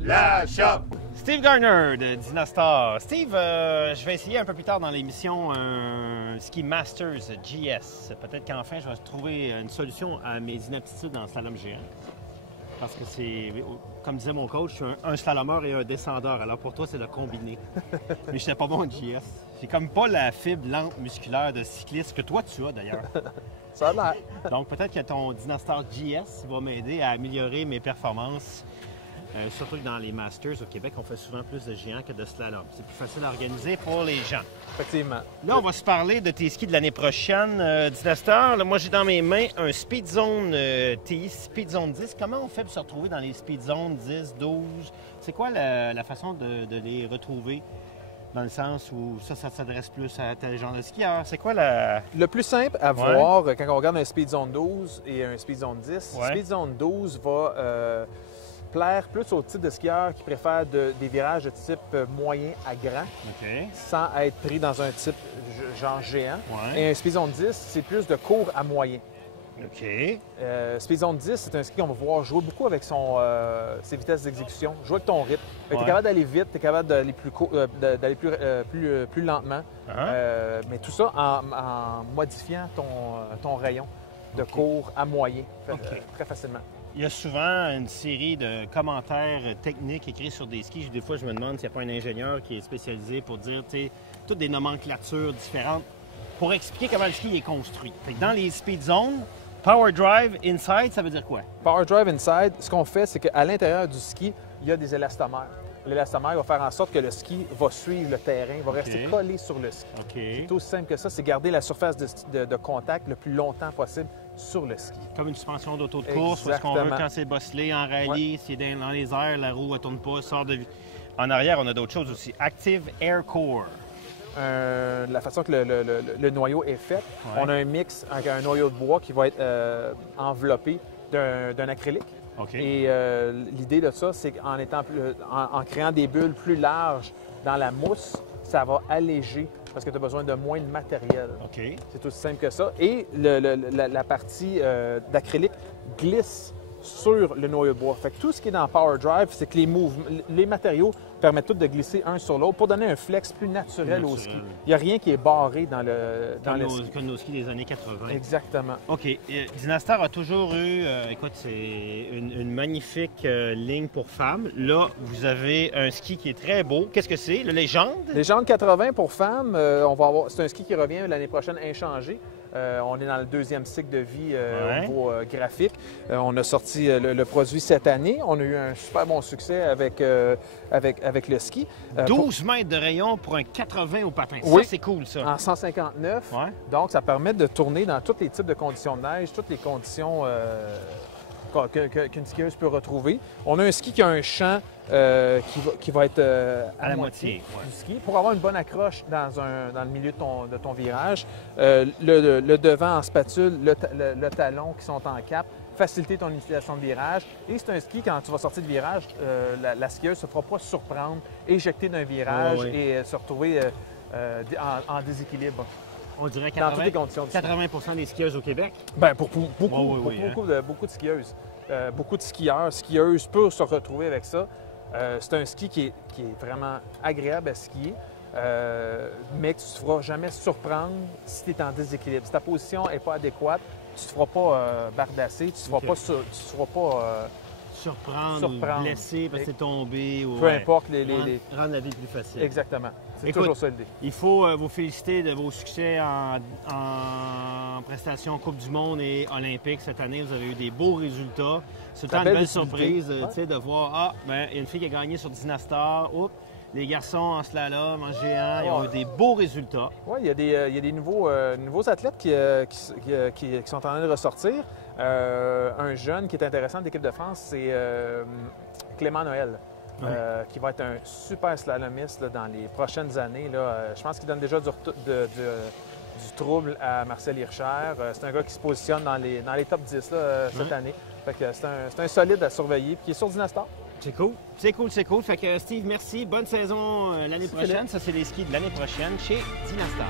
La shop! Steve Garner de Dynastar. Steve, je vais essayer un peu plus tard dans l'émission un ski Masters GS. Peut-être qu'enfin, je vais trouver une solution à mes inaptitudes en slalom géant. Parce que c'est, comme disait mon coach, je suis un slalomeur et un descendeur. Alors pour toi, c'est de combiner. Mais je n'étais pas bon en GS. J'ai comme pas la fibre lente musculaire de cycliste que toi, tu as d'ailleurs. Ça a l'air. Donc peut-être que ton Dynastar GS va m'aider à améliorer mes performances. Surtout que dans les Masters au Québec, on fait souvent plus de géants que de slalom. C'est plus facile à organiser pour les gens. Effectivement. Là, on va se parler de tes skis de l'année prochaine, Dynastar. Là, moi, j'ai dans mes mains un Speed Zone TI Speed Zone 10. Comment on fait pour se retrouver dans les Speed Zone 10, 12? C'est quoi la façon de les retrouver? Dans le sens où ça s'adresse plus à tel genre de skieur. C'est quoi la... Le plus simple à voir quand on regarde un Speed Zone 12 et un Speed Zone 10, Speed Zone 12 va plaire plus au type de skieur qui préfère des virages de type moyen à grand, sans être pris dans un type genre géant. Et un Speed Zone 10, c'est plus de court à moyen. Speed Zone 10, c'est un ski qu'on va voir jouer beaucoup avec ses vitesses d'exécution, jouer avec ton rythme. Tu es capable d'aller vite, tu es capable d'aller plus lentement, mais tout ça en modifiant ton rayon de court à moyen très facilement. Il y a souvent une série de commentaires techniques écrits sur des skis. Des fois, je me demande s'il n'y a pas un ingénieur qui est spécialisé pour dire, tu sais, toutes des nomenclatures différentes pour expliquer comment le ski est construit. Fait que dans les Speed Zones, Power Drive Inside, ça veut dire quoi? Power Drive Inside, ce qu'on fait, c'est qu'à l'intérieur du ski, il y a des élastomères. L'élastomère va faire en sorte que le ski va suivre le terrain, va rester collé sur le ski. C'est aussi simple que ça, c'est garder la surface de contact le plus longtemps possible sur le ski. Comme une suspension d'auto de course, parce qu'on veut quand c'est bosselé en rallye, si c'est dans les airs, la roue ne tourne pas, sort de... En arrière, on a d'autres choses aussi. Active Air Core. La façon que le noyau est fait, on a un mix avec un noyau de bois qui va être enveloppé d'un acrylique. Et l'idée de ça, c'est qu'en créant des bulles plus larges dans la mousse, ça va alléger parce que tu as besoin de moins de matériel. C'est aussi simple que ça. Et la partie d'acrylique glisse sur le noyau de bois. Fait que tout ce qui est dans Power Drive, c'est que les matériaux permettent tous de glisser un sur l'autre pour donner un flex plus naturel au ski. Il n'y a rien qui est barré dans le ski. Comme nos skis des années 80. Exactement. OK. Dynastar a toujours eu, écoute, c'est une magnifique ligne pour femmes. Là, vous avez un ski qui est très beau. Qu'est-ce que c'est? Le Légende? Légende 80 pour femmes. C'est un ski qui revient l'année prochaine inchangé. On est dans le deuxième cycle de vie au niveau graphique. On a sorti le produit cette année. On a eu un super bon succès avec le ski. 12 mètres de rayon pour un 80 au patin. Oui, ça, c'est cool, ça. En 159. Donc, ça permet de tourner dans tous les types de conditions de neige, toutes les conditions qu'une skieuse peut retrouver. On a un ski qui a un champ qui va être à la moitié du ski pour avoir une bonne accroche dans le milieu de ton virage. Le devant en spatule, le talon qui sont en cap, faciliter ton utilisation de virage. Et c'est un ski, quand tu vas sortir de virage, la skieuse ne se fera pas surprendre, éjecter d'un virage et se retrouver en déséquilibre. On dirait 80 des skieuses au Québec? Bien, pour beaucoup de skieuses. Beaucoup de skieuses peuvent se retrouver avec ça. C'est un ski qui est vraiment agréable à skier, mais que tu ne te feras jamais surprendre si tu es en déséquilibre. Si ta position n'est pas adéquate, tu ne te feras pas bardasser, tu ne te feras pas surprendre ou blesser parce que c'est tombé. Ou, peu importe. Rendre la vie plus facile. Exactement. C'est toujours ça l'idée. Il faut vous féliciter de vos succès en prestations Coupe du Monde et Olympique cette année. Vous avez eu des beaux résultats. C'est une belle surprise de voir, il y a une fille qui a gagné sur Dynastar. Les garçons en slalom, en géant, ils ont eu des beaux résultats. Oui, il y a des nouveaux athlètes qui sont en train de ressortir. Un jeune qui est intéressant de l'équipe de France, c'est Clément Noël, qui va être un super slalomiste dans les prochaines années. Je pense qu'il donne déjà du trouble à Marcel Hirscher. C'est un gars qui se positionne dans les top 10 cette année. Fait que c'est un solide à surveiller, puis qui est sur Dynastar. C'est cool. Fait que Steve, merci. Bonne saison l'année prochaine. Ça, c'est les skis de l'année prochaine chez Dynastar.